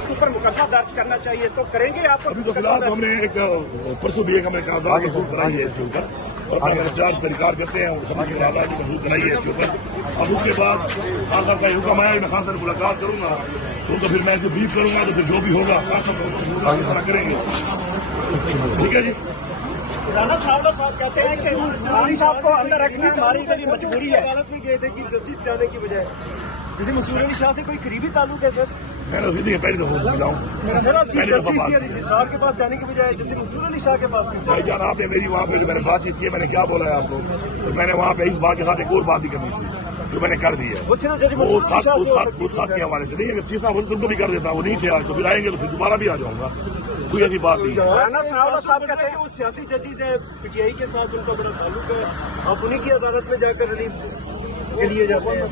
اس کے اوپر مقدمہ درج کرنا چاہیے تو کریں گے آپ؟ ابھی تو فی الحال ہم نے ایک پرسوں بھی ایک ہم نے کاغذات مسود بنائی ہے اس کے اوپر، اور اگر چارج طریقار کرتے ہیں اور سمجھ کے بعد کی مسود بنائی ہے اس کے اوپر. اب اس کے بعد خان صاحب کا یہ حکم آیا کہ میں خان صاحب سے ملاقات کروں گا تو پھر میں اسے بریف کروں گا، تو پھر جو بھی ہوگا خان صاحب فیصلہ کریں گے. ٹھیک ہے جی. رانا صاحب کہتے ہیں کہ خان صاحب کو اندر رکھنا ہماری کبھی مجبوری ہے. عدالت میں گئے تھے کہ جسٹس جانے کی بجائے کسی منصور علی شاہ سے کوئی قریبی تعلق ہے سر؟ میں نے اسی پہلی دفعہ جاؤں سر آپ چیف جسٹس یا رجسٹرار کے پاس جانے کی بجائے جسٹس منصور علی شاہ کے پاس بھائی جان آپ نے میری وہاں پہ جو میں نے بات چیت کی ہے، میں نے کیا بولا ہے آپ کو، تو میں نے وہاں پہ اس بات کے ساتھ ایک اور بات بھی کرنی تھی جو میں نے کر دی ہے. وہ صرف جج وہ منصور علی شاہ سے ہو خط سکتی کے حوالے سے نہیں ہے. تیسرا ملک تو بھی کر دیتا، وہ نہیں تھے آج، تو پھر آئیں گے تو پھر دوبارہ بھی آ جاؤں گا. کوئی ایسی بات نہیں ہے. رانا صاحب کہتے ہیں کہ وہ سیاسی ججز ہیں، پی ٹی آئی کے ساتھ ان کا بڑا تعلق ہے، آپ انہیں کی عدالت میں جا کر ریلیف کے لیے جاتے ہیں.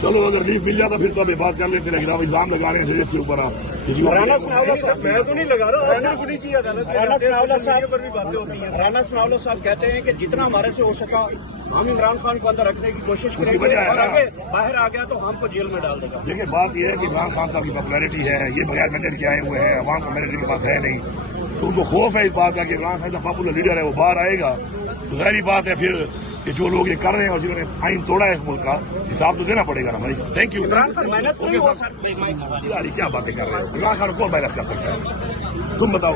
چلو اگر ریلیف مل جاتا پھر تو ابھی بات کر لیتے، لیکن آپ الزام لگا رہے ہیں اس کے اوپر. آپ رانا صاحب میں تو نہیں لگا رہا، آپ نے انہیں کی عدالت میں پر بھی باتیں ہوتی ہیں. رانا ثناءاللہ صاحب کہتے ہیں کہ جتنا ہمارے سے ہو سکا ہم عمران خان کو اندر رکھنے کی کوشش کریں گے، اور آگے باہر آ گیا تو ہم کو جیل میں ڈال دے گا. دیکھیں بات یہ ہے کہ عمران خان صاحب کی پاپولیرٹی ہے، یہ بغیر مینڈیٹ کے آئے ہوئے ہیں، عوام کو مینڈیٹ کے پاس ہے نہیں، تو ان کو خوف ہے اس بات کا کہ عمران خان کا پاپولر لیڈر ہے وہ باہر آئے گا تو ظاہری بات ہے پھر کہ جو لوگ یہ کر رہے ہیں اور جنہوں نے آئین توڑا ہے اس ملک کا حساب تو دینا پڑے گا نا بھائی. Thank you. کیا باتیں کر رہے ہیں؟ عمران خان کو کون محنت کر سکتا ہے؟ تم بتاؤ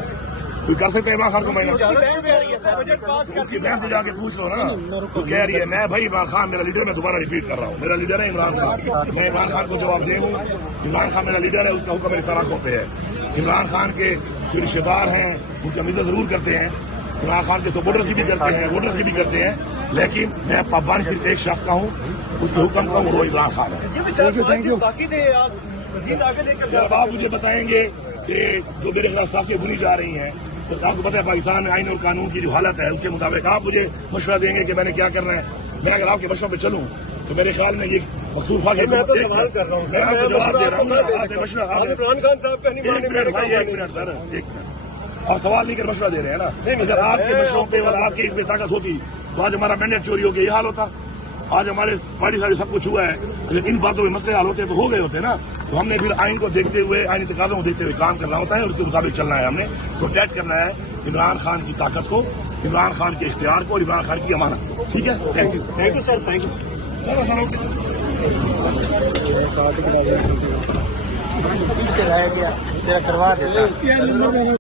کوئی کر سکتا ہے عمران خان کو محنت؟ اس کی بہن سے جا کے پوچھ لو نا. تو کہہ رہی ہے میں بھائی عمران خان میرا لیڈر، میں دوبارہ ریپیٹ کر رہا ہوں میرا لیڈر ہے عمران خان. میں عمران خان کو جواب دے ہوں. عمران خان میرا لیڈر ہے، اس کا حکم میری سر آنکھوں پہ ہے. عمران خان کے جو رشتے دار ہیں ان کی عزت ضرور کرتے ہیں، عمران خان کے سپورٹرز بھی کرتے ہیں، ووٹرز بھی کرتے ہیں، لیکن میں پابند صرف ایک شخص کا ہوں، اس کے حکم کا ہوں، وہ عمران خان ہے. باقی دے آج مزید آگے لے کر جب آپ مجھے بتائیں گے کہ جو میرے خلاف سازشیں بنی جا رہی ہیں تو آپ کو پتہ ہے پاکستان میں آئین اور قانون کی جو حالت ہے اس کے مطابق آپ مجھے مشورہ دیں گے کہ میں نے کیا کرنا ہے. میں اگر آپ کے مشورے پہ چلوں تو میرے خیال میں یہ مخصوص میں تو سوال کر رہا ہوں سر، میں آپ کو جواب دے رہا ہوں. آپ عمران خان صاحب کا نہیں مانیں. ایک منٹ سر، ایک منٹ. آپ سوال نہیں کر مشورہ دے رہے ہیں نا. اگر آپ کے مشوروں پہ اور آپ کی اس میں طاقت ہوتی تو آج ہمارا مینڈیٹ چوری ہو کے یہ حال ہوتا. آج ہمارے پارٹی ساری سب کچھ ہوا ہے، اگر ان باتوں میں مسئلے حل ہوتے تو ہو گئے ہوتے نا. تو ہم نے پھر آئین کو دیکھتے ہوئے، آئینی تقاضوں کو دیکھتے ہوئے کام کرنا ہوتا ہے اور اس کے مطابق چلنا ہے. ہم نے پروٹیکٹ کرنا ہے عمران خان کی طاقت کو، عمران خان کے اختیار کو اور عمران خان کی امانت کو. ٹھیک ہے. Thank you sir. Thank you.